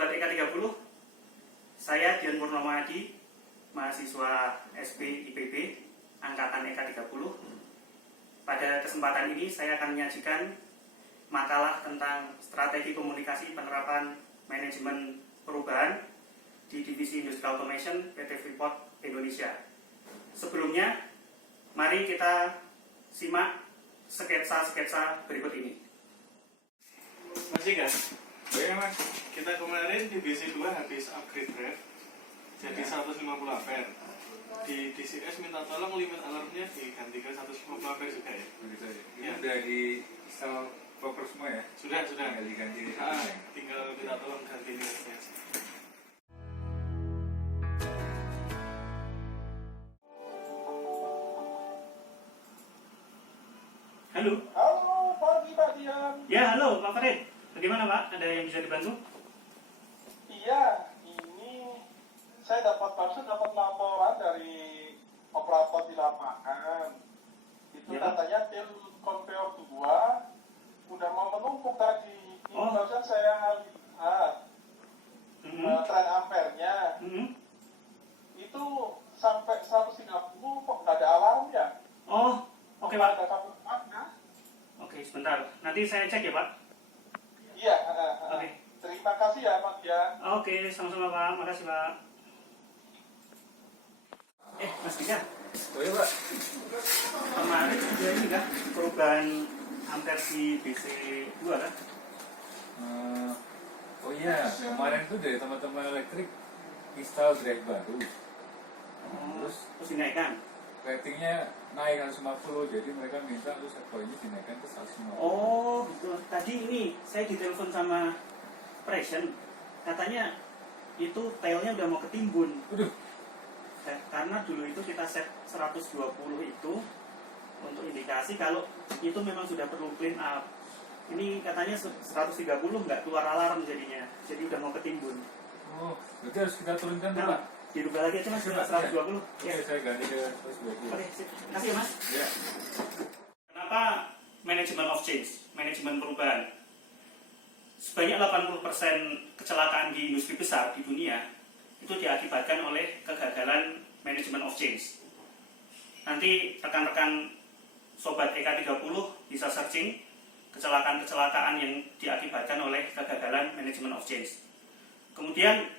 Sobat EK30, saya Dion Purnomo Adi, mahasiswa SP IPB, Angkatan EK30. Pada kesempatan ini saya akan menyajikan makalah tentang strategi komunikasi penerapan manajemen perubahan di Divisi Industrial Automation PT Freeport Indonesia. Sebelumnya, mari kita simak sketsa-sketsa berikut ini. Masih kan? Ya mas, kita kemarin divisi 2 habis upgrade drive jadi 150 ampere. Di DCS minta tolong limit alarmnya digantikan 150 ampere juga ya? Ini udah di install proper semua ya? Sudah. Tinggal diganti. Tinggal minta tolong ganti limitnya. Halo. Halo, pagi Pak Dian. Ya, halo Pak Farid. Bagaimana Pak? Ada yang bisa dibantu? Iya, ini saya dapat laporan dari operator di lapangan. Itu Ya. katanya til konveyor 2 udah mau menumpuk tadi. Ini Oh. barusan saya lihat tren ampernya. Itu sampai 130 kok nggak ada alarm ya? Oh, oke Pak. Ada satu mana? Oke, sebentar. Nanti saya cek ya Pak. Iya. Oke. Terima kasih ya Pak Dian. Oke, sama-sama Pak. Makasih Pak. Mas Dika, Oh iya Pak. kemarin ada ini kan perubahan ampere di DC 2 kan? Oh iya, kemarin tuh dari teman-teman elektrik install drive baru. Terus dinaikkan. Ratingnya naik 150, jadi mereka minta terus ini dinaikkan ke 150. Oh, gitu. Tadi ini saya ditelepon sama Pression, katanya itu tailnya udah mau ketimbun. Waduh. Karena dulu itu kita set 120 itu untuk indikasi kalau itu memang sudah perlu clean up. Ini katanya 130 nggak keluar alarm jadinya, jadi udah mau ketimbun. Oh, berarti harus kita turunkan tuh Nah, Pak. dirubah lagi aja Mas, Coba, 120. Oke, saya ganti ke 120. Oke, sip. Kasih ya Mas. Ya. Kenapa manajemen of change, manajemen perubahan? Sebanyak 80% kecelakaan di industri besar di dunia itu diakibatkan oleh kegagalan manajemen of change. Nanti rekan-rekan Sobat EK30 bisa searching kecelakaan-kecelakaan yang diakibatkan oleh kegagalan manajemen of change. Kemudian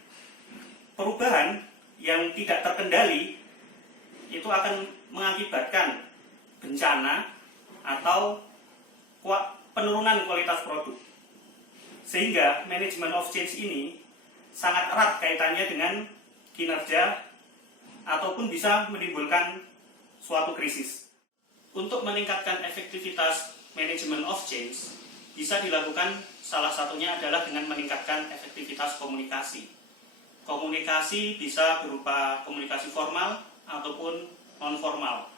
perubahan yang tidak terkendali itu akan mengakibatkan bencana atau penurunan kualitas produk. Sehingga manajemen of change ini sangat erat kaitannya dengan kinerja ataupun bisa menimbulkan suatu krisis. Untuk meningkatkan efektivitas manajemen of change bisa dilakukan salah satunya adalah dengan meningkatkan efektivitas komunikasi. Komunikasi bisa berupa komunikasi formal ataupun non-formal.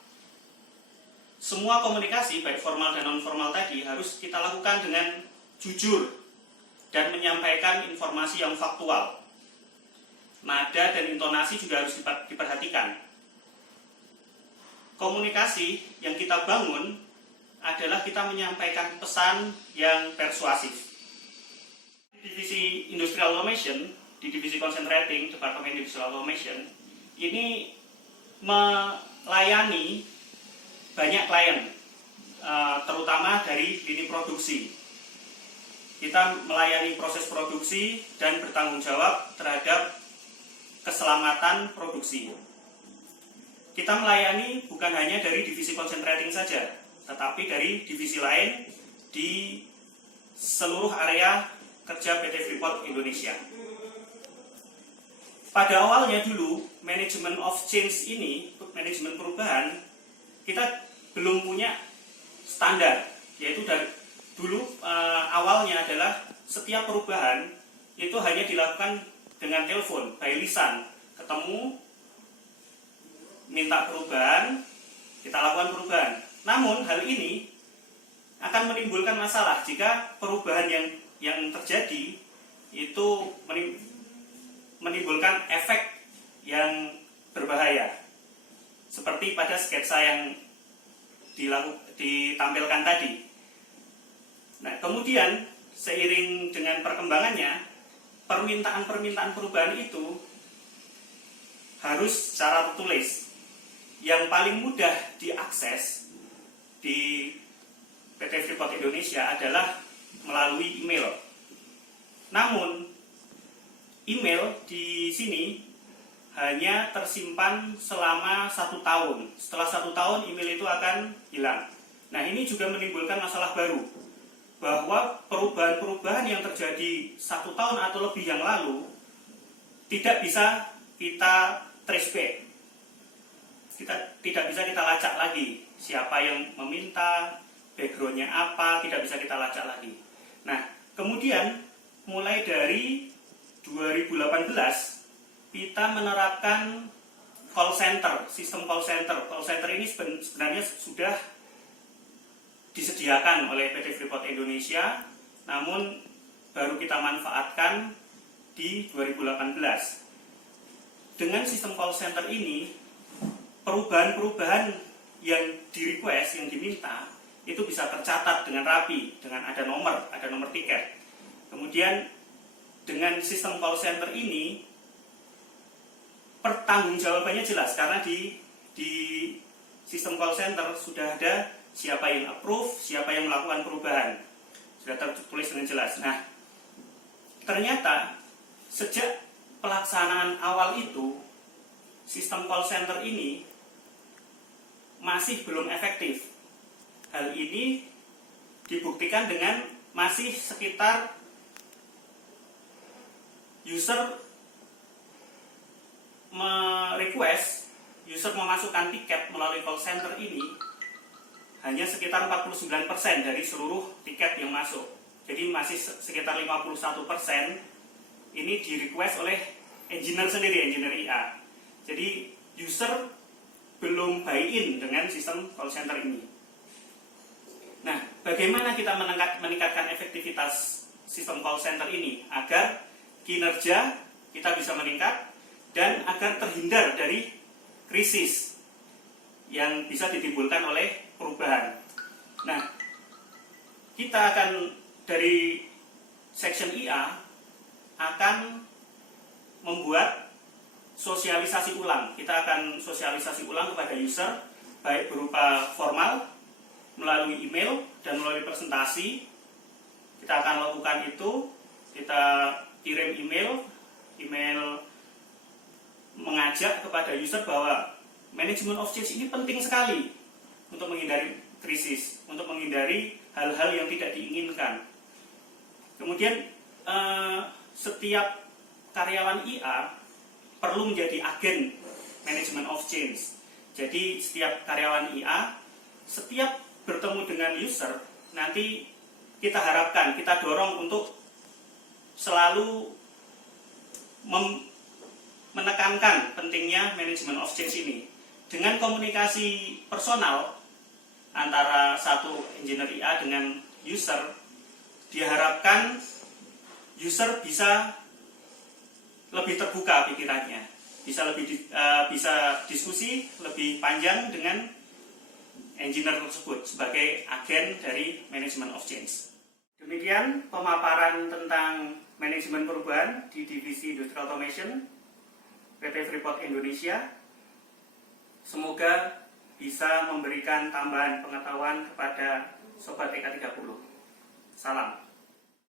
Semua komunikasi baik formal dan non-formal tadi harus kita lakukan dengan jujur dan menyampaikan informasi yang faktual. Nada dan intonasi juga harus diperhatikan. Komunikasi yang kita bangun adalah kita menyampaikan pesan yang persuasif. Di Divisi Industrial Automation, di Divisi Concentrating, Departemen Industrial Automation, ini melayani banyak klien, terutama dari lini produksi. Kita melayani proses produksi dan bertanggung jawab terhadap keselamatan produksi. Kita melayani bukan hanya dari divisi concentrating saja, tetapi dari divisi lain di seluruh area kerja PT Freeport Indonesia. Pada awalnya dulu, manajemen of change ini, manajemen perubahan, kita belum punya standar, yaitu dari dulu awalnya adalah setiap perubahan itu hanya dilakukan dengan telepon, by lisan, ketemu, minta perubahan, kita lakukan perubahan. Namun hal ini akan menimbulkan masalah jika perubahan yang terjadi itu menimbulkan efek yang berbahaya. Seperti pada sketsa yang ditampilkan tadi. Nah, kemudian seiring dengan perkembangannya, permintaan perubahan itu harus secara tertulis. Yang paling mudah diakses di PT Freeport Indonesia adalah melalui email. Namun, email di sini hanya tersimpan selama 1 tahun. Setelah 1 tahun, email itu akan hilang. Nah, ini juga menimbulkan masalah baru, bahwa perubahan-perubahan yang terjadi 1 tahun atau lebih yang lalu tidak bisa kita trace back. Tidak bisa kita lacak lagi siapa yang meminta, backgroundnya apa, tidak bisa kita lacak lagi. Nah, kemudian mulai dari 2018 kita menerapkan call center, sistem call center. Call center ini sebenarnya sudah disediakan oleh PT Freeport Indonesia, namun baru kita manfaatkan di 2018. Dengan sistem call center ini, perubahan-perubahan yang di-request, yang diminta, itu bisa tercatat dengan rapi, dengan ada nomor tiket. Kemudian dengan sistem call center ini, pertanggungjawabannya jelas, karena di sistem call center sudah ada siapa yang approve, siapa yang melakukan perubahan, sudah tertulis dengan jelas. Nah, ternyata sejak pelaksanaan awal itu, sistem call center ini masih belum efektif. Hal ini dibuktikan dengan masih sekitar user user memasukkan tiket melalui call center ini hanya sekitar 49% dari seluruh tiket yang masuk. Jadi masih sekitar 51% ini di-request oleh engineer sendiri, engineer IA. Jadi user belum buy-in dengan sistem call center ini. Nah, bagaimana kita meningkatkan efektivitas sistem call center ini agar kinerja kita bisa meningkat dan agar terhindar dari krisis yang bisa ditimbulkan oleh perubahan. Nah, kita akan dari section IA akan membuat sosialisasi ulang. Kita akan sosialisasi ulang kepada user, baik berupa formal, melalui email, dan melalui presentasi. Kita akan lakukan itu, kita kirim email mengajak kepada user bahwa manajemen of change ini penting sekali untuk menghindari krisis, untuk menghindari hal-hal yang tidak diinginkan. Kemudian setiap karyawan IA perlu menjadi agen manajemen of change. Jadi setiap karyawan IA, setiap bertemu dengan user, nanti kita harapkan, kita dorong untuk selalu menekankan pentingnya manajemen of change ini. Dengan komunikasi personal antara satu engineer IA dengan user, diharapkan user bisa lebih terbuka pikirannya, bisa diskusi lebih panjang dengan engineer tersebut sebagai agen dari manajemen of change. Demikian pemaparan tentang manajemen perubahan di divisi Industrial Automation PT Freeport Indonesia. Semoga bisa memberikan tambahan pengetahuan kepada Sobat EK30. Salam.